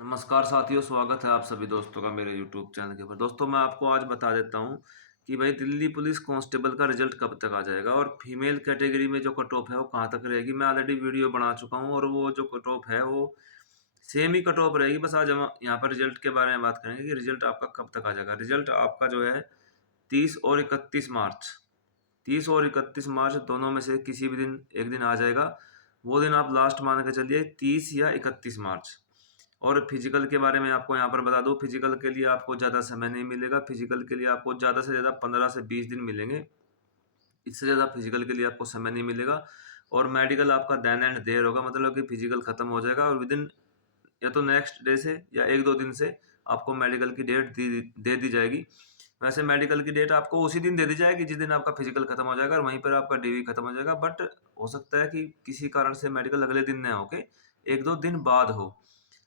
नमस्कार साथियों, स्वागत है आप सभी दोस्तों का मेरे यूट्यूब चैनल के ऊपर। दोस्तों, मैं आपको आज बता देता हूँ कि भाई दिल्ली पुलिस कांस्टेबल का रिजल्ट कब तक आ जाएगा और फीमेल कैटेगरी में जो कट ऑफ है वो कहाँ तक रहेगी। मैं ऑलरेडी वीडियो बना चुका हूँ और वो जो कट ऑफ है वो सेम ही कट ऑफ रहेगी। बस आज हम यहाँ पर रिजल्ट के बारे में बात करेंगे कि रिजल्ट आपका कब तक आ जाएगा। रिजल्ट आपका जो है 30 और 31 मार्च, 30 और 31 मार्च दोनों में से किसी भी दिन एक दिन आ जाएगा। वो दिन आप लास्ट मान के चलिए 30 या 31 मार्च। और फिजिकल के बारे में आपको यहाँ पर बता दूँ, फिजिकल के लिए आपको ज़्यादा समय नहीं मिलेगा। फिजिकल के लिए आपको ज़्यादा से ज़्यादा 15 से 20 दिन मिलेंगे। इससे ज़्यादा फिजिकल के लिए आपको समय नहीं मिलेगा। और मेडिकल आपका देन एंड देयर होगा, मतलब कि फिजिकल खत्म हो जाएगा और विदिन या तो नेक्स्ट डे से या 1-2 दिन से आपको मेडिकल की डेट दे दी जाएगी। वैसे मेडिकल की डेट आपको उसी दिन दे दी जाएगी जिस दिन आपका फिजिकल खत्म हो जाएगा और वहीं पर आपका डीवी खत्म हो जाएगा। बट हो सकता है कि किसी कारण से मेडिकल अगले दिन ना होके 1-2 दिन बाद हो।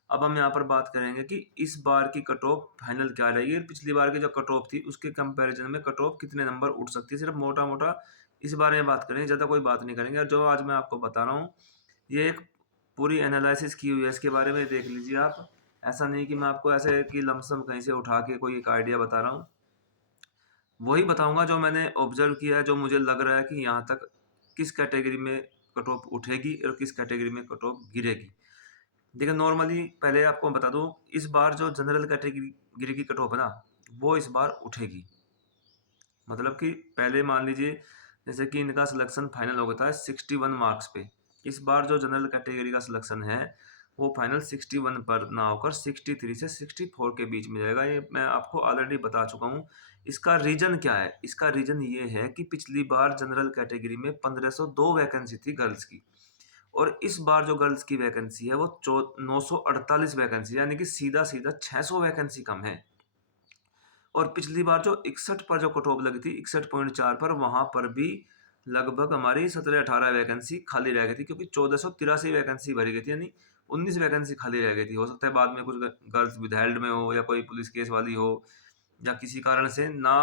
अब हम यहाँ पर बात करेंगे कि इस बार की कट ऑफ फाइनल क्या रहेगी। पिछली बार की जो कट ऑफ थी उसके कंपैरिजन में कट ऑफ कितने नंबर उठ सकती है, सिर्फ मोटा मोटा इस बारे में बात करेंगे, ज़्यादा कोई बात नहीं करेंगे। और जो आज मैं आपको बता रहा हूँ ये एक पूरी एनालिसिस की हुई है, इसके बारे में देख लीजिए आप। ऐसा नहीं कि मैं आपको ऐसे कि लमसम कहीं से उठा के कोई एक आइडिया बता रहा हूँ। वही बताऊंगा जो मैंने ऑब्जर्व किया है, जो मुझे लग रहा है कि यहाँ तक किस कैटेगरी में कट ऑफ उठेगी और किस कैटेगरी में कट ऑफ गिरेगी। देखिए, नॉर्मली पहले आपको बता दूं, इस बार जो जनरल कैटेगरी की कट ऑफ है ना, वो इस बार उठेगी। मतलब कि पहले मान लीजिए जैसे कि इनका सिलेक्शन फाइनल हो गया था 61 मार्क्स पे। इस बार जो जनरल कैटेगरी का सिलेक्शन है वो फाइनल 61 पर ना होकर 63 से 64 के बीच में जाएगा। ये मैं आपको ऑलरेडी बता चुका हूँ। इसका रीजन क्या है? इसका रीजन ये है कि पिछली बार जनरल कैटेगरी में 1502 वैकेंसी थी गर्ल्स की, और इस बार जो गर्ल्स की वैकेंसी है वो 948 वैकेंसी, यानी कि सीधा सीधा 600 वैकेंसी कम है। और पिछली बार जो 61 पर जो कट ऑफ लगी थी 61.4 पर, वहां पर भी लगभग हमारी 17-18 वैकेंसी खाली रह गई थी, क्योंकि 1483 वैकेंसी भरी गई थी, यानी 19 वैकेंसी खाली रह गई थी। हो सकता है बाद में कुछ गर्ल्स विदहेल्ड में हो या कोई पुलिस केस वाली हो या किसी कारण से ना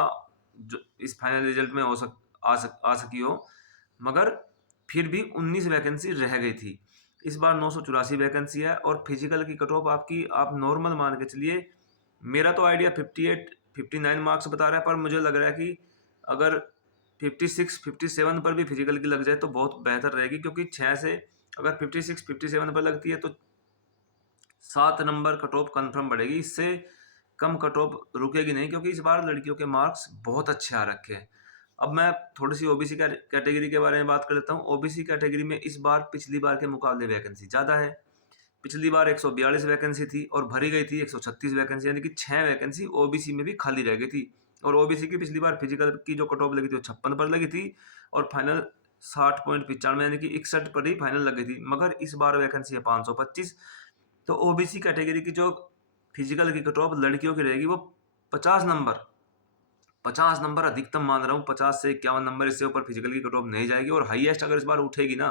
जो इस फाइनल रिजल्ट में आ सकी हो, मगर फिर भी 19 वैकेंसी रह गई थी। इस बार 984 वैकेंसी है और फिजिकल की कट ऑफ आपकी आप नॉर्मल मान के चलिए। मेरा तो आइडिया 58 59 मार्क्स बता रहा है, पर मुझे लग रहा है कि अगर 56 57 पर भी फिजिकल की लग जाए तो बहुत बेहतर रहेगी, क्योंकि 6 से अगर 56 57 पर लगती है तो 7 नंबर कट ऑफ कन्फर्म बढ़ेगी। इससे कम कट ऑफ रुकेगी नहीं, क्योंकि इस बार लड़कियों के मार्क्स बहुत अच्छे आ रखे हैं। अब मैं थोड़ी सी ओबीसी कैटेगरी के बारे में बात कर लेता हूँ। ओबीसी कैटेगरी में इस बार पिछली बार के मुकाबले वैकेंसी ज़्यादा है। पिछली बार 142 वैकेंसी थी और भरी गई थी 136 वैकेंसी, यानी कि 6 वैकेंसी ओबीसी में भी खाली रह गई थी। और ओबीसी की पिछली बार फिजिकल की जो कट ऑफ लगी थी वो 56 पर लगी थी और फाइनल 60.95 यानी कि 61 पर ही फाइनल लग गई थी। मगर इस बार वैकेंसी है 525। तो ओबीसी कैटेगरी की जो फिजिकल की कट ऑफ लड़कियों की रहेगी वो 50 नंबर, 50 नंबर अधिकतम मान रहा हूँ। 50 से 51 नंबर, इससे ऊपर फिजिकल की कट ऑफ नहीं जाएगी। और हाईएस्ट अगर इस बार उठेगी ना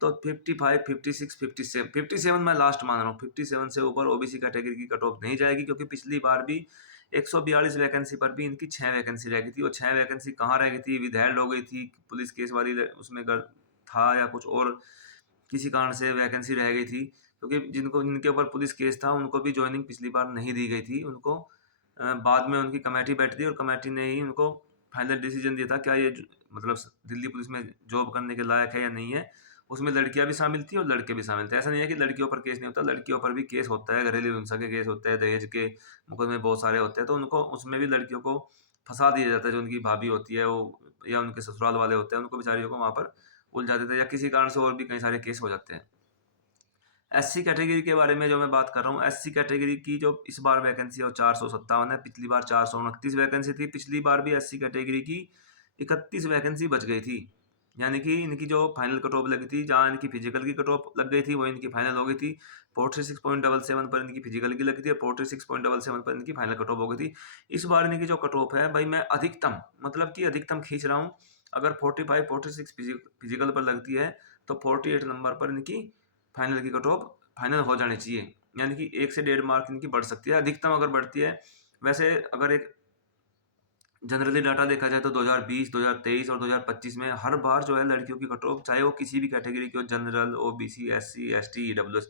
तो 55 56 57 57 मैं लास्ट मान रहा हूँ। 57 से ऊपर ओबीसी कैटेगरी की कट ऑफ नहीं जाएगी, क्योंकि पिछली बार भी 142 वैकेंसी पर भी इनकी 6 वैकेंसी रह गई थी। और 6 वैकेंसी कहाँ रह गई थी? विदहेल्ड हो गई थी, पुलिस केस वाली उसमें था या कुछ और किसी कारण से वैकेंसी रह गई थी, क्योंकि जिनके ऊपर पुलिस केस था उनको भी ज्वाइनिंग पिछली बार नहीं दी गई थी। उनको बाद में उनकी कमेटी बैठी थी और कमेटी ने ही उनको फाइनल डिसीजन दिया था क्या ये मतलब दिल्ली पुलिस में जॉब करने के लायक है या नहीं है। उसमें लड़कियां भी शामिल थी और लड़के भी शामिल थे। ऐसा नहीं है कि लड़कियों पर केस नहीं होता, लड़कियों पर भी केस होता है। घरेलू हिंसा के केस होते हैं, दहेज के मुकदमे बहुत सारे होते हैं, तो उनको उसमें भी लड़कियों को फंसा दिया जाता है। जो उनकी भाभी होती है वो या उनके ससुराल वाले होते हैं, उनको बेचारियों को वहाँ पर उलझा देते हैं, या किसी कारण से और भी कई सारे केस हो जाते हैं। एससी कैटेगरी के बारे में जो मैं बात कर रहा हूँ, एससी कैटेगरी की जो इस बार वैकेंसी है वो 457 है। पिछली बार 429 वैकेंसी थी। पिछली बार भी एससी कैटेगरी की 31 वैकेंसी बच गई थी, यानी कि इनकी जो फाइनल कट ऑफ लगी थी, जहाँ इनकी फिजिकल की कट ऑफ लग गई थी वो इनकी फाइनल हो गई थी। 46.77 पर इनकी फिजिकल की लगी थी और 46.77 पर इनकी फाइनल कट ऑफ हो गई थी। इस बार इनकी जो कट ऑफ है भाई, मैं अधिकतम मतलब कि अधिकतम खींच रहा हूँ। अगर 45 46 फिजिकल पर लगती है तो 48 नंबर पर इनकी फाइनल की कट ऑफ फाइनल हो जानी चाहिए, यानी कि 1 से 1.5 मार्क इनकी बढ़ सकती है अधिकतम अगर बढ़ती है। वैसे अगर एक जनरली डाटा देखा जाए तो 2020, 2023 और 2025 में हर बार जो है लड़कियों की कट ऑफ, चाहे वो किसी भी कैटेगरी की हो, general, OBC, SC, ST, EWS,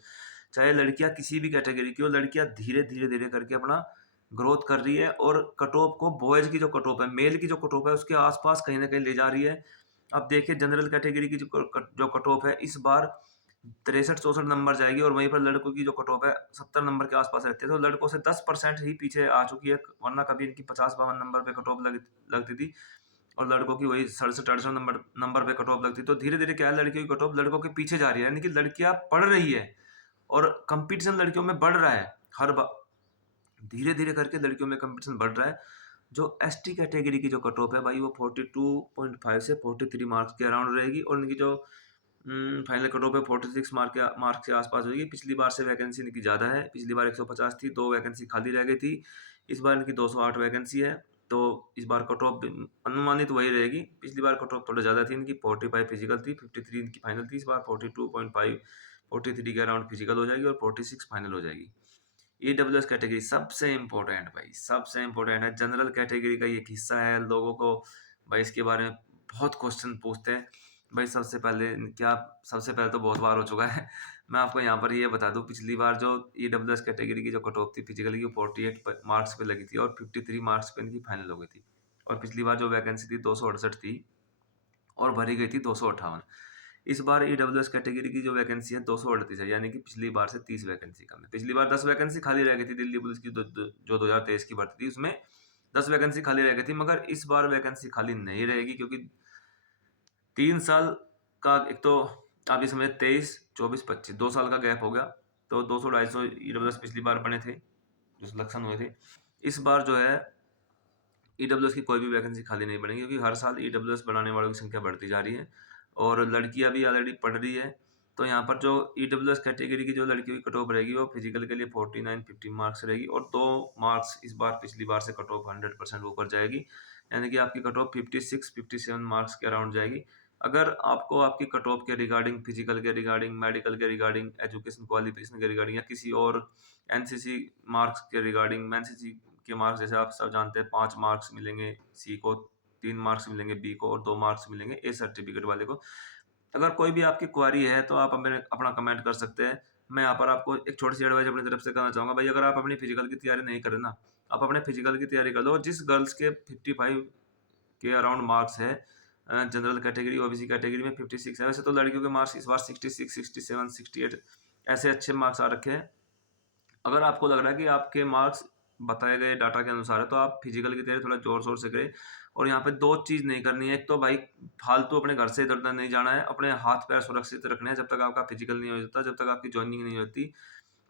चाहे लड़कियां किसी भी कैटेगरी की हो, लड़कियां धीरे धीरे धीरे करके अपना ग्रोथ कर रही है और कट ऑफ को बॉयज की जो कट ऑफ है, मेल की जो कट ऑफ है उसके आसपास कहीं ना कहीं ले जा रही है। अब देखिए जनरल कैटेगरी की जो कट ऑफ है इस बार 63-64 नंबर जाएगी और वहीं पर लड़कों की जो कट ऑफ है 70 नंबर के आसपास रहती है, तो लड़कों से 10% ही पीछे आ चुकी है, वरना कभी इनकी 50-52 नंबर पे कट ऑफ लगती थी और लड़कों की वही 67-68 नंबर पे कट ऑफ लगती। तो धीरे धीरे क्या है, लड़कियों की कट ऑफ लड़कों के पीछे जा रही है, यानी कि लड़कियां पढ़ रही है और कंपटीशन लड़कियों में बढ़ रहा है। हर बार धीरे धीरे करके लड़कियों में कंपटीशन बढ़ रहा है। जो एसटी कैटेगरी की जो कट ऑफ है भाई वो 42.5 से 43 मार्क्स के अराउंड रहेगी और इनकी जो फाइनल कट ऑफ है 46 मार्क के आसपास होगी। पिछली बार से वैकेंसी इनकी ज़्यादा है, पिछली बार 150 थी, 2 वैकेंसी खाली रह गई थी। इस बार इनकी 208 वैकेंसी है, तो इस बार कट ऑफ अनुमानित वही रहेगी। पिछली बार कट ऑफ थोड़ा ज़्यादा थी इनकी, 45 फिजिकल थी, 53 इनकी फाइनल थी। इस बार 42.5 43 के अराउंड फिजिकल हो जाएगी और 46 फाइनल हो जाएगी। ईडब्ल्यूएस कैटेगरी सबसे इम्पोर्टेंट भाई, सबसे इम्पोर्टेंट है। जनरल कैटेगरी का ये एक हिस्सा है, लोगों को भाई इसके बारे में बहुत क्वेश्चन पूछते हैं भाई। सबसे पहले तो बहुत बार हो चुका है मैं आपको यहाँ पर ये बता दूं, पिछली बार जो ईडब्ल्यूएस कैटेगरी की जो कट ऑफ थी फिजिकल की 48 मार्क्स पे लगी थी और 53 मार्क्स पे इनकी फाइनल हो गई थी। और पिछली बार जो वैकेंसी थी 268 थी और भरी गई थी 258। इस बार ईडब्ल्यूएस कैटेगरी की जो वैकेंसी है 238 है, यानी कि पिछली बार से 30 वैकेंसी कम है। पिछली बार 10 वैकेंसी खाली रह गई थी दिल्ली पुलिस की, जो 2023 की भर्ती थी उसमें 10 वैकेंसी खाली रह गई थी, मगर इस बार वैकेंसी खाली नहीं रहेगी क्योंकि 3 साल का एक तो आप ये समझे 23, 24, 25 2 साल का गैप हो गया, तो 200-250 ईडब्ल्यूएस पिछली बार बने थे जो सिलेक्शन हुए थे। इस बार जो है ईडब्ल्यूएस की कोई भी वैकेंसी खाली नहीं बनेगी क्योंकि हर साल ईडब्ल्यूएस बढ़ाने वालों की संख्या बढ़ती जा रही है और लड़कियां भी ऑलरेडी पढ़ रही है। तो यहाँ पर जो ईडब्ल्यूएस कैटेगरी की जो लड़कियों की कट ऑफ रहेगी वो फिजिकल के लिए 49-50 मार्क्स रहेगी और 2 मार्क्स इस बार पिछली बार से कट ऑफ 100% ऊपर जाएगी, यानी कि आपकी कट ऑफ 56-57 मार्क्स के अराउंड जाएगी। अगर आपको आपकी कट ऑफ के रिगार्डिंग, फिजिकल के रिगार्डिंग, मेडिकल के रिगार्डिंग, एजुकेशन क्वालिफिकेशन के रिगार्डिंग या किसी और एनसीसी मार्क्स के रिगार्डिंग, एनसीसी के मार्क्स जैसे आप सब जानते हैं 5 मार्क्स मिलेंगे सी को, 3 मार्क्स मिलेंगे बी को और 2 मार्क्स मिलेंगे ए सर्टिफिकेट वाले को। अगर कोई भी आपकी क्वारी है तो आप अपना कमेंट कर सकते हैं। मैं यहाँ पर आपको एक छोटी सी एडवाइस अपनी तरफ से करना चाहूँगा भाई, अगर आप अपनी फिजिकल की तैयारी नहीं करें ना, आप अपने फिजिकल की तैयारी कर लो। जिस गर्ल्स के 55 के अराउंड मार्क्स है जनरल कैटेगरी, ओबीसी कैटेगरी में 56 है, वैसे तो लड़कियों के मार्क्स इस बार 66, 67, 68 ऐसे अच्छे मार्क्स आ रखे हैं। अगर आपको लग रहा है कि आपके मार्क्स बताए गए डाटा के अनुसार है तो आप फिजिकल की तैयारी थोड़ा जोर शोर से करें। और यहाँ पे 2 चीज़ नहीं करनी है, एक तो भाई फालतू अपने घर से इधर-उधर नहीं जाना है, अपने हाथ पैर सुरक्षित रखने हैं जब तक आपका फिजिकल नहीं हो जाता, जब तक आपकी जॉइनिंग नहीं होती।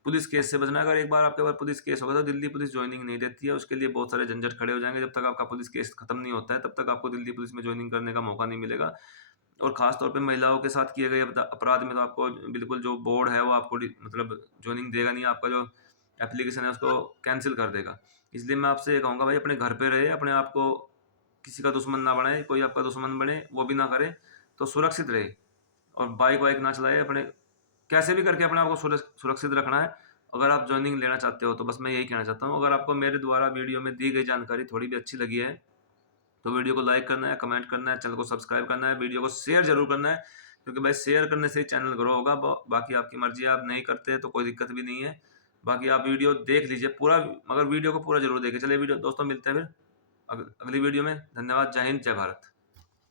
पुलिस केस से बचना है, अगर एक बार आपके ऊपर पुलिस केस होगा तो दिल्ली पुलिस जॉइनिंग नहीं देती है, उसके लिए बहुत सारे झंझट खड़े हो जाएँगे। जब तक आपका पुलिस केस खत्म नहीं होता है तब तक आपको दिल्ली पुलिस में जॉइनिंग करने का मौका नहीं मिलेगा। और ख़ास तौर पे महिलाओं के साथ किए गए अपराध में तो आपको बिल्कुल जो बोर्ड है वो आपको मतलब जॉइनिंग देगा नहीं, आपका जो एप्लीकेशन है उसको कैंसिल कर देगा। इसलिए मैं आपसे ये कहूँगा भाई अपने घर पे रहे, अपने आप को किसी का दुश्मन ना बनाए, कोई आपका दुश्मन बने वो भी ना करे, तो सुरक्षित रहे। और बाइक वाइक ना चलाए, अपने कैसे भी करके अपने आप को सुरक्षित रखना है। अगर आप जॉइनिंग लेना चाहते हो तो बस मैं यही कहना चाहता हूँ। अगर आपको मेरे द्वारा वीडियो में दी गई जानकारी थोड़ी भी अच्छी लगी है तो वीडियो को लाइक करना है, कमेंट करना है, चैनल को सब्सक्राइब करना है, वीडियो को शेयर जरूर करना है क्योंकि भाई शेयर करने से ही चैनल ग्रो होगा। बाकी आपकी मर्जी है, आप नहीं करते तो कोई दिक्कत भी नहीं है। बाकी आप वीडियो देख लीजिए पूरा, मगर वीडियो को पूरा जरूर देखें। चलिए वीडियो दोस्तों मिलते हैं फिर अगली वीडियो में। धन्यवाद। जय हिंद, जय भारत।